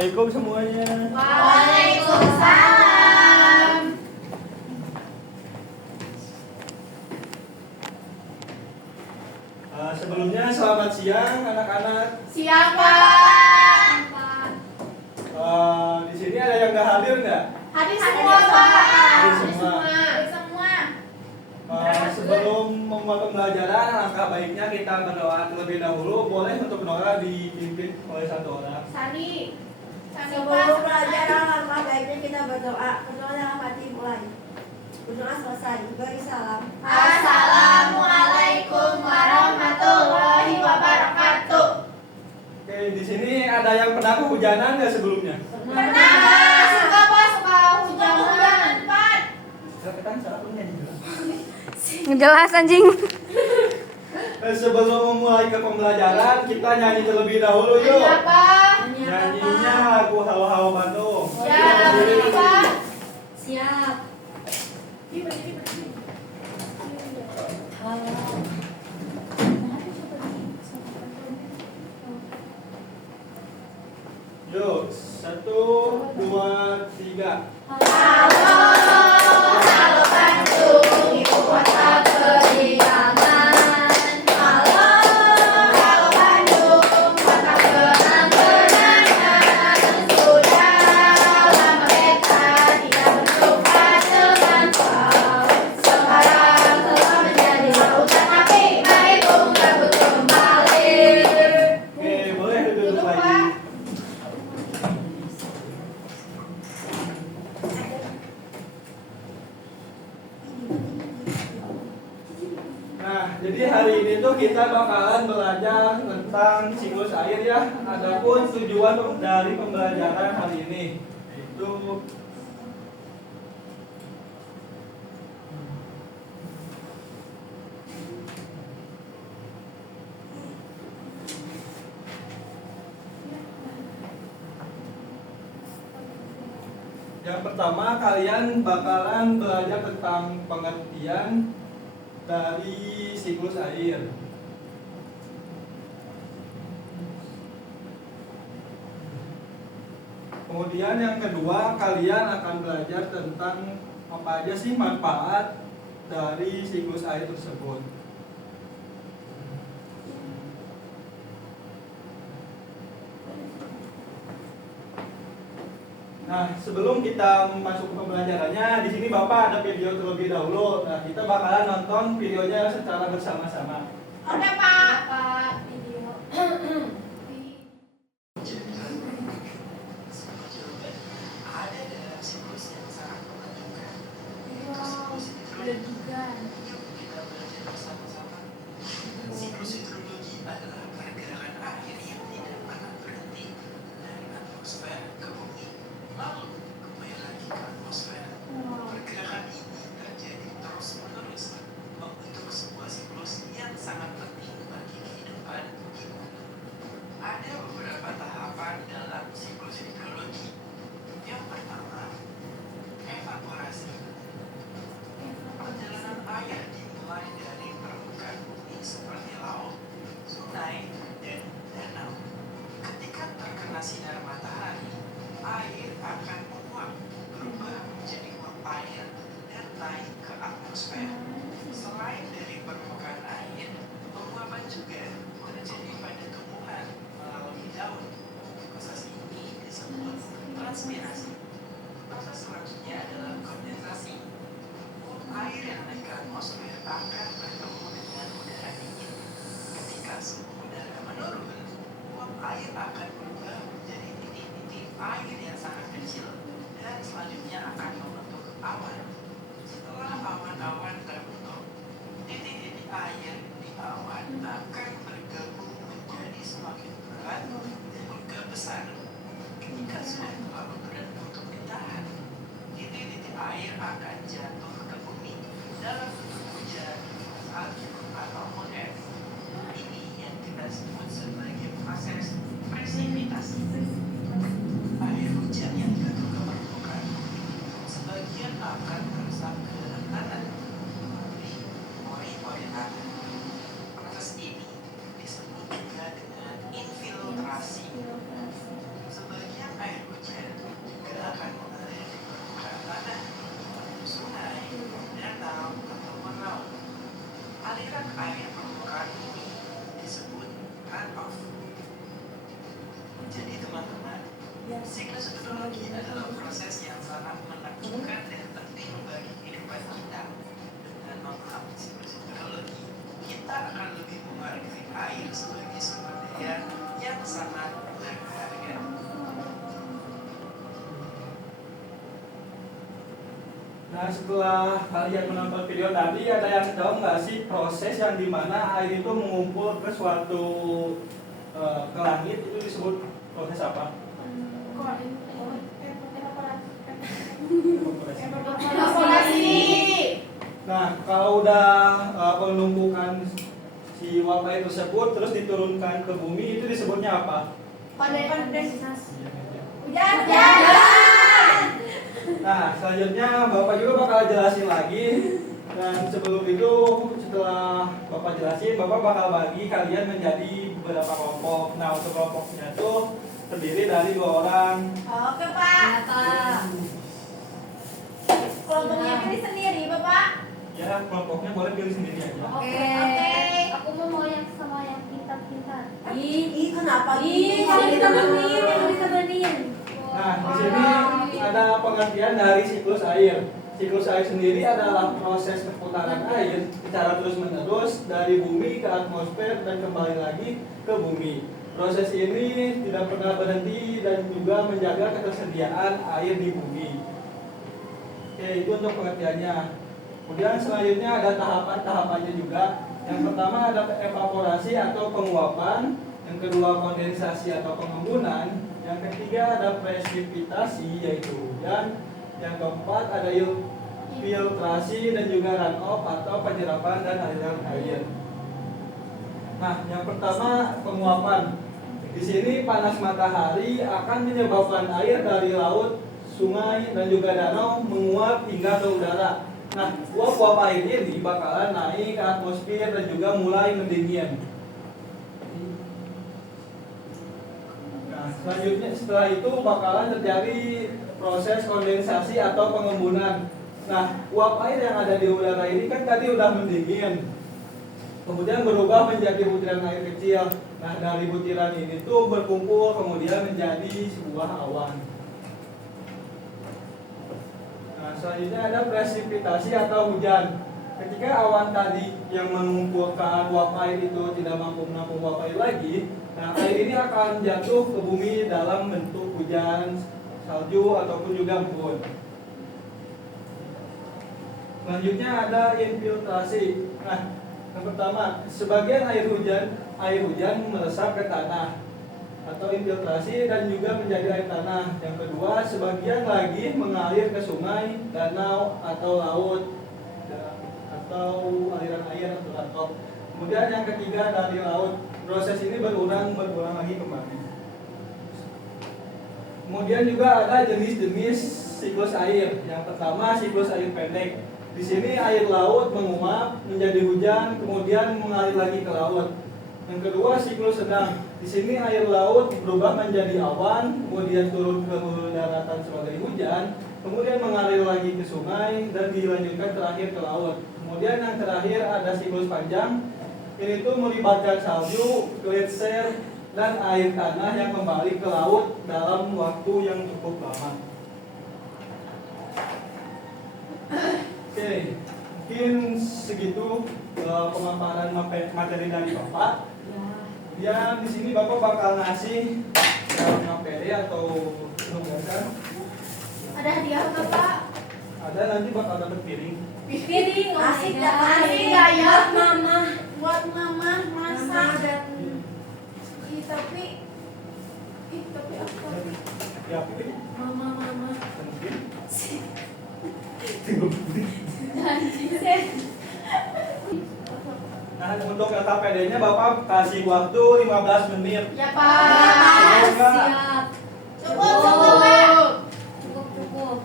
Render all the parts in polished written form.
Assalamualaikum semuanya. Waalaikumsalam. Sebelumnya selamat siang anak-anak. Siang, Pak. Di sini ada yang nggak hadir nggak? Hadir semua, Pak. Hadir semua. Semua. Sebelum memulai pembelajaran, alangkah baiknya kita berdoa terlebih dahulu. Boleh untuk berdoa dipimpin oleh satu orang. Sani. Sebelum pelajaran langkah baiknya kita berdoa. Berdoa dalam hati mulai. Berdoa selesai. Beri salam. Assalamualaikum warahmatullahi wabarakatuh. Oke, di sini ada yang pernah kehujanan nggak sebelumnya? Pernah. Suka, Pak. Suka hujan-hujanan, Pak. Silakan salah punya juga. Ngejelas anjing. Sebelum memulai ke pembelajaran, kita nyanyi terlebih dahulu yuk. Iya, Pak. Nyanyinya lagu Hawa-Hawa Bandung. Ya, Pak. Siap. Yuk, 1, 2, 3. Halo Bandung, ibu kota periangan. Halo Bandung, kota kenang-kenangan. Sudah lama beta tidak berjumpa dengan kau. Sekarang telah menjadi lautan api, mari bongkar kembali. Oke, boleh duduk Duduk, lagi. Pak. Nah, jadi hari ini tuh kita bakalan belajar tentang siklus air ya. Adapun tujuan dari pembelajaran hari ini itu yang pertama kalian bakalan belajar tentang pengertian dari siklus air. Kemudian yang kedua, kalian akan belajar tentang apa aja sih manfaat dari siklus air tersebut. Nah, sebelum kita masuk ke pembelajarannya, di sini Bapak ada video terlebih dahulu. Nah, kita bakalan nonton videonya secara bersama-sama. Oke, Pak. Pak, video. Ada dalam siklus yang sangat menentukan. Wow, ada juga. Yuk kita belajar bersama-sama. Siklus hidrologi adalah pergerakan air yang tidak pernah berhenti dari atmosfer ke bumi, lalu kembali lagi ke atmosfer. Pergerakan ini terjadi terus-menerus membentuk sebuah siklus yang sangat penting bagi kehidupan kita. Ada beberapa tahapan dalam siklus hidrologi. Yang pertama, evaporasi. Perjalanan air dimulai dari permukaan bumi seperti laut, sungai, dan danau. Ketika terkena sinar matahari, air akan menguap, berubah menjadi uap air, dan naik ke atmosfer. Selain dari permukaan air, penguapan juga terjadi pada tumbuhan melalui daun. Proses ini disebut transpirasi. Proses selanjutnya adalah kondensasi. Uap air yang naik ke atmosfer akan bertemu dengan udara dingin. Ketika suhu udara menurun, uap air akan berubah menjadi titik-titik air yang sangat kecil dan selanjutnya akan membentuk awan. Setelah awan-awan terbentuk, titik-titik air di awan akan bergabung menjadi semakin berat dan juga besar. Ketika sudah terlalu berat air sebagai sumber daya yang sangat berharga. Nah, setelah kalian menonton video tadi, ada yang tahu nggak sih proses yang dimana air itu mengumpul ke suatu ke langit itu disebut proses apa? Evaporasi. Nah, kalau udah penumpukan si uap air tersebut terus diturunkan ke bumi itu disebutnya apa? Kondensasi. Hujan. Hujan. Nah, selanjutnya Bapak juga bakal jelasin lagi. Dan sebelum itu, setelah Bapak jelasin, Bapak bakal bagi kalian menjadi beberapa kelompok. Nah, untuk kelompoknya itu terdiri dari 2 orang. Oke, Pak. Kelompoknya pilih sendiri, Bapak. Ya, kelompoknya boleh pilih sendiri aja. Oke. Aku mau yang sama yang pintar-pintar. Ih, kenapa Kalau kita bandingin. Nah, di sini ada pengertian dari siklus air. Siklus air sendiri adalah proses perputaran air secara terus-menerus dari bumi ke atmosfer dan kembali lagi ke bumi. Proses ini tidak pernah berhenti dan juga menjaga ketersediaan air di bumi. Oke, itu untuk pengertiannya. Kemudian selanjutnya ada tahapan-tahapannya juga. Yang pertama ada evaporasi atau penguapan, yang kedua kondensasi atau pengembunan, yang ketiga ada presipitasi yaitu hujan, yang keempat ada filtrasi dan juga runoff atau penyerapan dan aliran air. Nah, yang pertama penguapan. Di sini panas matahari akan menyebabkan air dari laut, sungai dan juga danau menguap hingga ke udara. Nah, uap-uap air ini bakalan naik ke atmosfer dan juga mulai mendingin. Nah, selanjutnya setelah itu bakalan terjadi proses kondensasi atau pengembunan. Nah, uap air yang ada di udara ini kan tadi udah mendingin. Kemudian berubah menjadi butiran air kecil. Nah, dari butiran ini tuh berkumpul kemudian menjadi sebuah awan. Nah, selanjutnya ada presipitasi atau hujan. Ketika awan tadi yang mengumpulkan uap air itu tidak mampu menampung uap air lagi, nah air ini akan jatuh ke bumi dalam bentuk hujan, salju ataupun juga embun. Selanjutnya ada infiltrasi. Nah, yang pertama, sebagian air hujan meresap ke tanah atau infiltrasi dan juga menjadi air tanah. Yang kedua, sebagian lagi mengalir ke sungai, danau atau laut atau aliran air atau laut. Kemudian yang ketiga dari laut. Proses ini berulang lagi kembali. Kemudian juga ada jenis-jenis siklus air. Yang pertama siklus air pendek. Di sini air laut menguap menjadi hujan, kemudian mengalir lagi ke laut. Yang kedua siklus sedang. Di sini air laut berubah menjadi awan, kemudian turun ke daratan sebagai hujan, kemudian mengalir lagi ke sungai dan dilanjutkan terakhir ke laut. Kemudian yang terakhir ada siklus panjang. Ini tuh melibatkan salju, gletser, dan air tanah yang kembali ke laut dalam waktu yang cukup lama. Oke, mungkin segitu pemaparan materi dari Bapak. Ya, di sini Bapak bakal ngasih materi atau penugasan. Ada hadiah apa, Pak? Ada, nanti bakal dapat piring. Piring, Asik nggak dah, asik asik. nggak ya? Buat Buat mama masak. Mama dan Tapi apa? Ya, piring. Mama. Mungkin. Nah, untuk LKPD-nya Bapak kasih waktu 15 menit. Ya, Pak. Siap. Cukup, Pak. Cukup.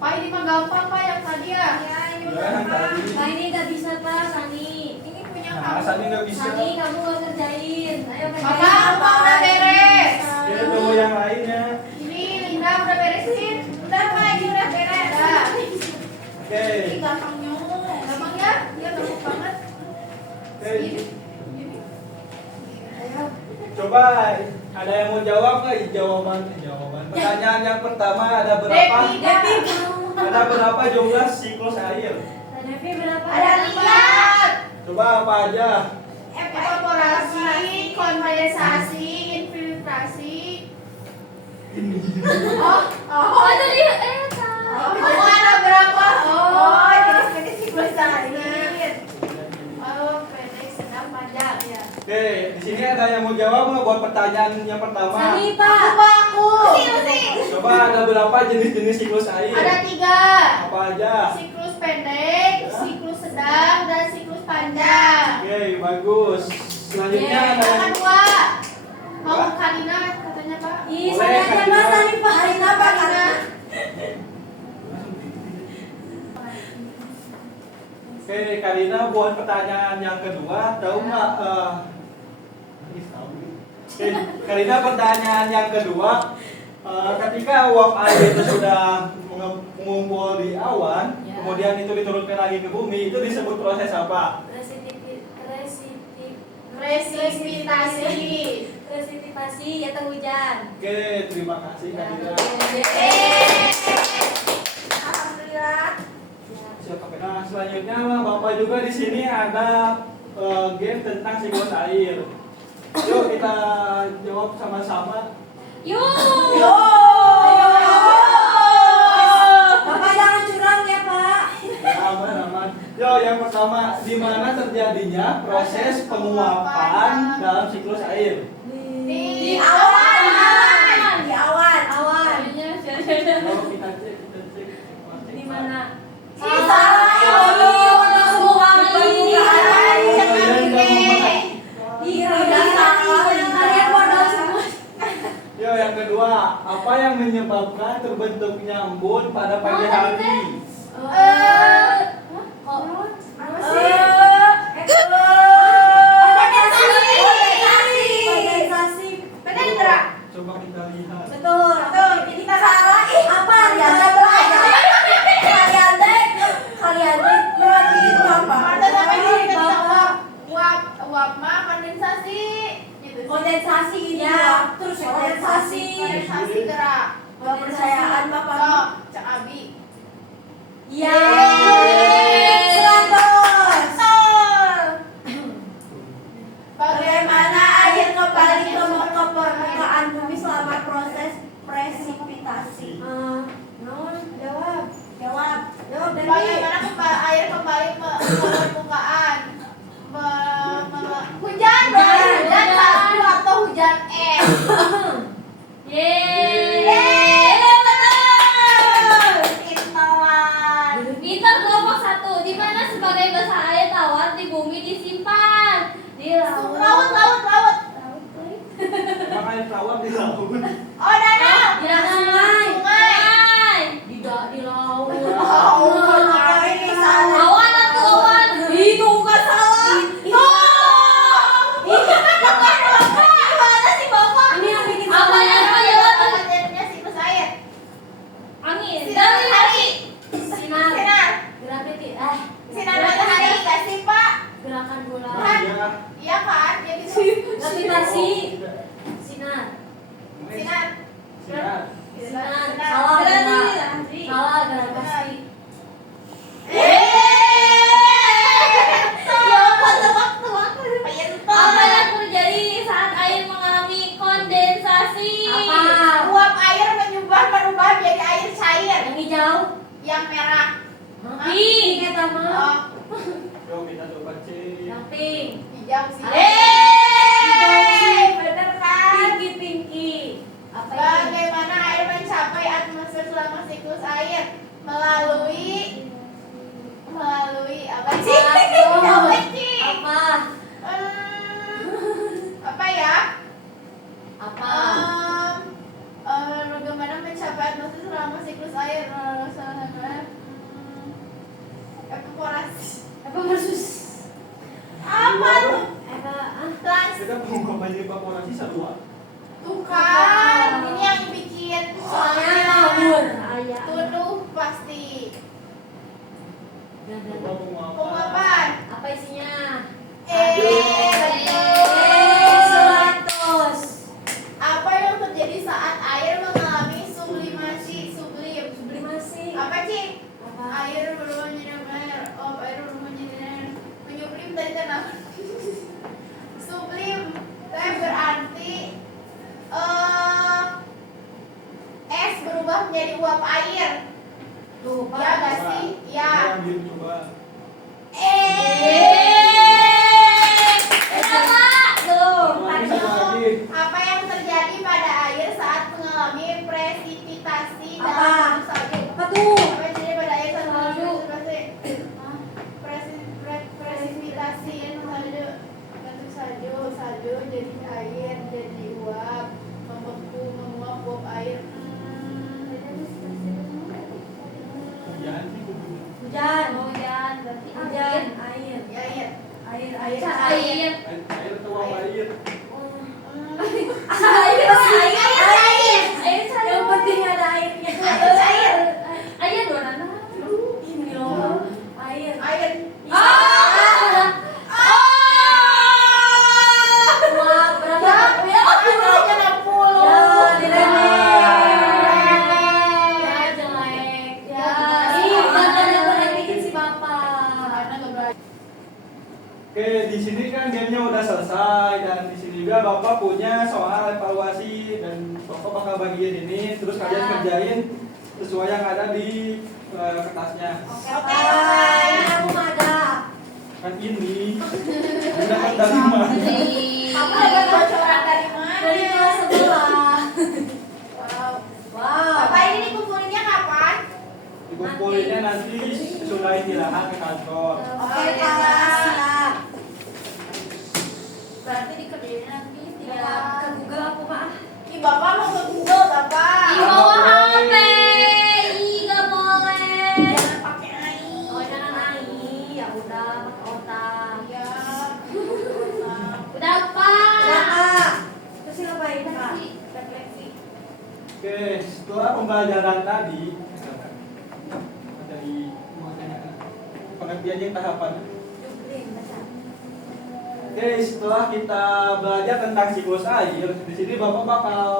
Pak, ini mah gampang, Pak, yang tadi ya. ya ini Ya, udah tadi. Pak ini nggak bisa Pak, Sani. Ini punya Nah, kamu. Sani nggak bisa. Sani kamu nggak ngerjain. Ayo kerjain. Bapak, apa udah beres? Kita tunggu yang lainnya. Ini Linda udah beresin. Udah, Pak, ini udah beres. Udah. Oke. Ini gampangnya. Gampang ya? Iya, gampang banget. Oke. Ini. Coba ada yang mau jawab nggak? Jawaban. Pertanyaan yang pertama ada berapa? Devi. Ada berapa jumlah siklus air? Devi berapa? Ada lihat. Coba apa aja? F evaporasi, kondensasi, infiltrasi. Oh, Oh, tadi Oh, ada berapa? oh, jenis-jenis siklus air. Oh, pendek, sedang, panjang ya. Oke, di sini ada yang mau jawab nggak buat pertanyaan yang pertama? Sini Pak. Aku. Coba ada berapa jenis-jenis siklus air? Ada 3. Apa aja? Siklus pendek, siklus sedang, dan siklus panjang. Oke, bagus. Selanjutnya ada Yang yang kedua, mau Karina katanya Pak. Ih, Boleh, saya aja Kak Mas Dina. tadi Pak. Karina Pak, Karina. Oke, Karina buat pertanyaan yang kedua, tahu nggak? Oke, Karina pertanyaan yang kedua, ketika uap air itu sudah mengumpul di awan, Ya. kemudian itu diturunkan lagi ke bumi, itu disebut proses apa? Presipitasi. Presipitasi atau hujan. Oke, terima kasih Karina. Alhamdulillah. Nah, selanjutnya Bapak juga di sini ada game tentang siklus air. Yuk kita jawab sama-sama. Yuk. Yo. Bapak jangan curang ya Pak. Ya, aman. Yo, yang pertama, di mana terjadinya proses penguapan dalam siklus air? Di awan. Di awan, awan. Kalau kita cek. Di mana? Salah. Yo, yang kedua, apa yang menyebabkan terbentuknya embun pada pagi hari? Benar tidak? Coba kita lihat. Betul. Ini salah. Apa? Arianda belajar. Kalian berarti apa? Ada apa ini ketika uap kondensasi. Gitu. Kondensasi ini Ya. terus kondensasi. Kondensasi gerak. Kepercayaan Bapak. Oh, Cak Abi. Ya. 100. Bagaimana air kembali ke permukaan bumi selama proses presipitasi? Jawab dari Bagaimana air kembali ke permukaan? Hujan dong, hujan salju atau hujan es. Bintang kelompok 1. Di mana sebagai dasar air tawar di bumi disimpan? Di laut. Laut. Emang air tawar di laut? Oh, danau. Di sungai. di laut. Ini salah. Awan atau awan? Itu bukan salah. Gimana sih Bapak? Ini yang bikin Apa salah. yang menyebabkan Pengertiannya siklus air. angin? Sinar matahari. Sinar. Sinar. Graviti. Sinar matahari nggak sih Pak? Gerakan bola. Iya. Iya kan? Jadi Gravitasi. Sinar. sinar. Sinar. Sinar. Salah. Gravitasi. Salah gravitasi. Apa yang terjadi saat air mengalami kondensasi? Apa? Uap air berubah menjadi air cair. Yang hijau. Yang merah. Pink. Yang sama. Oh, Yuk kita coba cek. Yang pink. hijau sih. Bener kan? Pinky. Apa ini? Bagaimana air mencapai atmosfer selama siklus air? Melalui apa sih? Apa sih? Apa? Apa ya? Apa? Bagaimana mencapai atmosfer selama siklus air? Evaporasi. Apa versus? Apa tuh? Kita pengungkapan evaporasi satu. Tuh kan, ini yang bikin Soalnya ngawur. tuduh pasti. Coba penguapan. Penguapan. Apa isinya? Betul. 100. Apa yang terjadi saat air mengalami sublimasi? Sublimasi. Apa sih? Apa? Air berubah menjadi air. Oh, air berubah menjadi air. Menyublim tadi kan apa? Air. Air atau uap air? Air cair. Yang penting ada airnya. Air cair. Air dua nana. Ini loh. Air. Air. Wah, berapa? Ya, angkanya 60. Ya, Ya, jelek. Ya. Ih, makanya pernah bikin si Bapak. Karena nggak belajar. Oke, di sini kan gamenya udah selesai dan di sini juga Bapak punya soal evaluasi dan Bapak bakal bagiin ini terus kalian kerjain sesuai yang ada di kertasnya. Oke. Ini aku nggak ada. Kan ini udah dari mana? Kamu dapat bocoran dari mana? Dari kelas sebelah. Wow. Wow. Bapak ini dikumpulinnya kapan? Dikumpulinnya nanti sesudah istirahat ke kantor. Oke, Pak. Siap. Berarti dikerjain nanti Ya, ke Google aku, Pak. Ih, Bapak mau ke Google, Bapak. Ih, bawa HP. Ih, gak boleh. Jangan pakai AI. Oh, jangan naik. Ya udah, pakai otak. Ya. Udah, Pak. Udah, Pak. Terus ngapain, Pak? Refleksi. Oke, setelah pembelajaran tadi dari pengertian yang tahapan. Jupling, baca. Oke, setelah kita belajar tentang siklus air, di sini Bapak bakal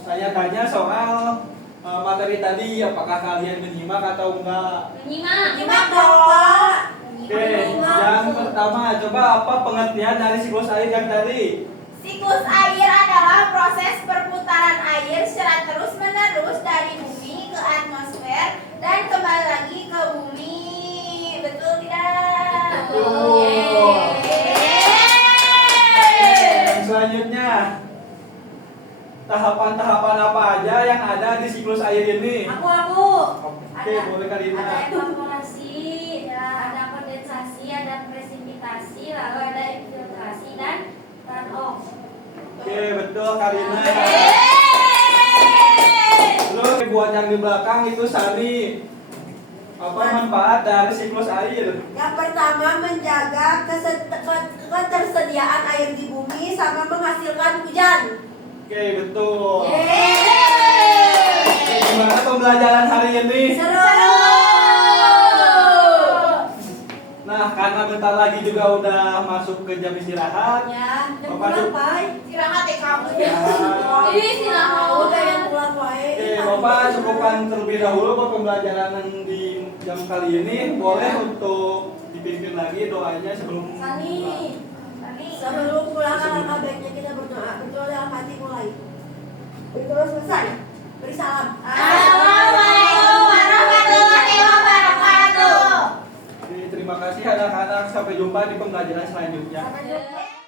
tanya-tanya soal materi tadi, apakah kalian menyimak atau enggak? Menyimak. Nyimak dong, Pak. Oke, yang pertama, coba apa pengertian dari siklus air yang tadi? Siklus air adalah proses perputaran air secara terus-menerus dari bumi ke atmosfer dan kembali lagi ke bumi. Betul tidak? Betul. Yeay. Yang selanjutnya, tahapan-tahapan apa aja yang ada di siklus air ini? Aku. Oke, boleh Karina. Ada evaporasi, ya, ada kondensasi, ada presipitasi, lalu ada infiltrasi dan runoff. Oke, betul Karina. Yeay. Terus buat yang di belakang itu Sani. Apa manfaat dari siklus air? Yang pertama menjaga ketersediaan air di bumi sama menghasilkan hujan. Oke, betul. Yeay. Oke, gimana pembelajaran hari ini? Seru. Nah, karena bentar lagi juga udah masuk ke jam istirahat. Ya, jam Bapak pulang, tuh- Pak. Istirahat ya kamu. Ya. Ini silahkan. Udah yang pulang, Pak. Oke, Bapak cukupkan terlebih dahulu buat pembelajaran di jam kali ini. Boleh untuk dipimpin lagi doanya sebelum Sani, sebelum pulang alangkah baiknya kita berdoa. Berdoa dalam hati mulai. Berdoa selesai. Beri salam. Assalamualaikum warahmatullahi wabarakatuh. Oke, terima kasih anak-anak. Sampai jumpa di pembelajaran selanjutnya. Sampai jumpa.